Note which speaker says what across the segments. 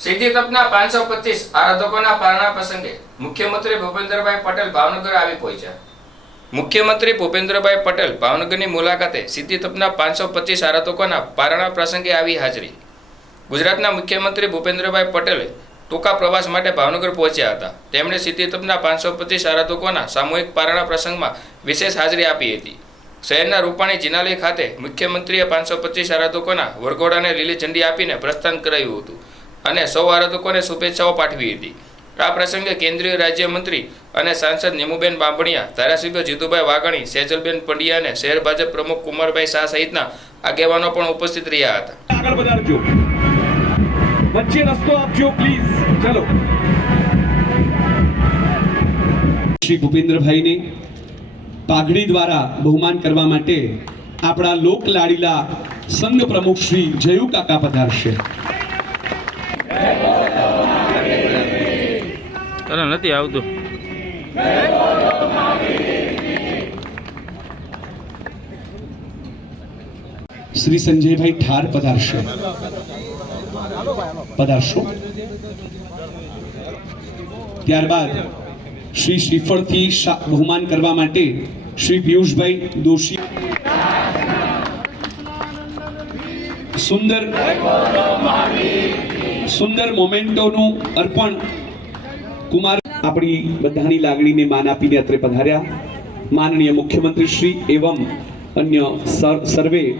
Speaker 1: સિદ્ધિ તપના પાંચસો પચીસ આરાધકોના પારણા પ્રસંગે મુખ્યમંત્રી ભૂપેન્દ્રભાઈ પટેલ ભાવનગર આવી પહોંચ્યા. મુખ્યમંત્રી ભૂપેન્દ્રભાઈ પટેલ ભાવનગરની મુલાકાતે સિદ્ધિ તપના પાંચસો પચીસ આરાધકોના પારણા પ્રસંગે આવી હાજરી. ગુજરાતના મુખ્યમંત્રી ભૂપેન્દ્રભાઈ પટેલે ટૂંકા પ્રવાસ માટે ભાવનગર પહોંચ્યા હતા. તેમણે સિદ્ધિ તપના પાંચસો પચીસ આરાધકોના સામૂહિક પારણા પ્રસંગમાં વિશેષ હાજરી આપી હતી. શહેરના રૂપાણી જિનાલય ખાતે મુખ્યમંત્રીએ પાંચસો પચીસ આરાધકોના વરઘોડાને લીલી ઝંડી આપીને પ્રસ્થાન કરાવ્યું હતું. અને સૌ આરાધકોને શુભેચ્છાઓ પાઠવી હતી? આ પ્રસંગે કેન્દ્રીય રાજ્યમંત્રી અને સાંસદ નીમુબેન બાંભણિયા ધારાસભ્ય જીતુભાઈ વાઘાણી સેજલબેન પંડ્યા અને શહેર ભાજપ પ્રમુખ કુમારભાઈ શાહ સહિતના આગેવાનો પણ ઉપસ્થિત રહ્યા હતા.
Speaker 2: આગળ વધારજો. વચ્ચે રસ્તો આપજો પ્લીઝ ચલો. શ્રી ભૂપેન્દ્રભાઈને પાઘડી દ્વારા બહુમાન કરવા માટે આપણા લોક લાડીલા સંઘ પ્રમુખ શ્રી જયુ કાકા પધારશે.
Speaker 3: તને નથી આવતું.
Speaker 2: શ્રી સંજયભાઈ ઠાર પધારશો. પધારશો. ત્યારબાદ શ્રી શ્રીફળથી બહુમાન કરવા માટે શ્રી પિયુષભાઈ દોશી. સુંદર સુંદર મોમેન્ટોનું અર્પણ કુમાર આપણી બધાની લાગણીને માન આપીને અત્રે પધાર્યા. માનનીય મુખ્યમંત્રી શ્રી એવમ અન્ય સર- સર્વે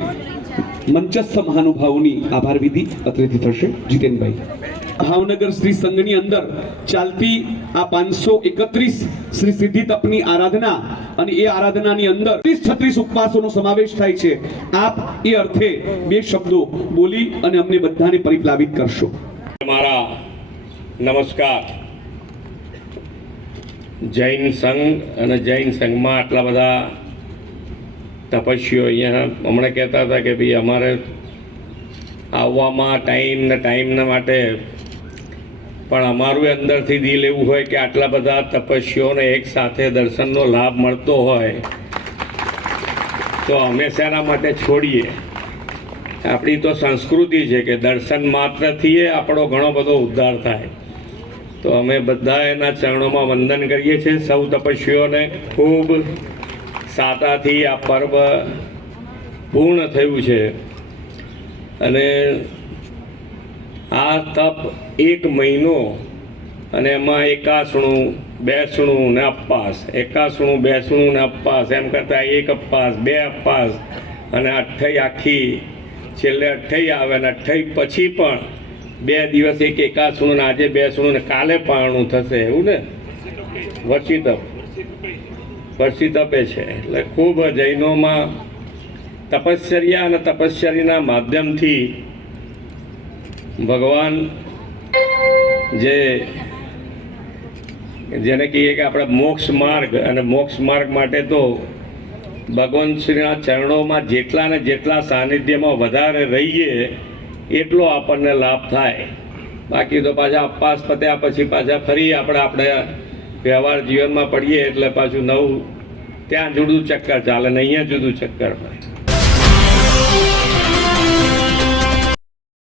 Speaker 2: મંચસ્થ મહાનુભાવોની આભાર વિધિ અત્રેથી થશે. જીતેનભાઈ. ભાવનગર શ્રી સંઘની અંદર ચાલતી આ પાંચસો એકત્રીસ શ્રી સિદ્ધિ તપની આરાધના અને એ આરાધનાની અંદર ત્રીસ છત્રીસ ઉપવાસોનો સમાવેશ થાય છે. આપ એ અર્થે બે શબ્દો બોલી અને અમને બધાને પરિપ્લાવિત કરશો.
Speaker 4: મારા નમસ્કાર. જૈન સંઘ અને જૈન સંઘમાં આટલા બધા તપસ્વીઓ અહીંયા હમણાં કહેતા હતા કે ભાઈ અમારે આવવામાં ટાઈમ ને ટાઈમના માટે પણ અમારું અંદરથી દિલ એવું હોય કે આટલા બધા તપસ્વીઓને એક સાથે દર્શનનો લાભ મળતો હોય તો અમે શેના માટે છોડીએ? આપણી તો સંસ્કૃતિ છે કે દર્શન માત્રથી આપણો ઘણો બધો ઉદ્ધાર થાય. તો અમે બધા એના ચરણોમાં વંદન કરીએ છીએ. સૌ તપસ્વીઓને ખૂબ સાતાથી આ પર્વ પૂર્ણ થયું છે. અને આ તપ એક મહિનો અને એમાં એકાસણું, બેસણું ને અપવાસ એકાસણું, બેસણું ને અપવાસ એમ કરતાં એક અપવાસ બે અપવાસ અને અઠ્ઠઈ આખી. છેલ્લે અઠ્ઠઈ આવે ને અઠ્ઠાઈ પછી પણ બે દિવસ એક એકાસણું ને આજે બેસણું ને કાલે પારણું થશે, એવું ને? વર્ષી તપ. વર્ષી તપે છે. એટલે ખૂબ જૈનોમાં તપશ્ચર્યા અને તપશ્ચર્યાના માધ્યમથી ભગવાન જે જેને કહીએ કે આપણે મોક્ષ માર્ગ અને મોક્ષ માર્ગ માટે તો ભગવાન શ્રીના ચરણોમાં જેટલા ને જેટલા સાનિધ્યમાં વધારે રહીએ એટલો આપણને લાભ થાય. બાકી તો પાછા અપવાસ પત્યા પછી પાછા ફરી આપણે આપણે વ્યવહાર જીવનમાં પડીએ એટલે પાછું નવું, ત્યાં જુદું ચક્કર ચાલે ને અહીંયા જુદું ચક્કર હોય.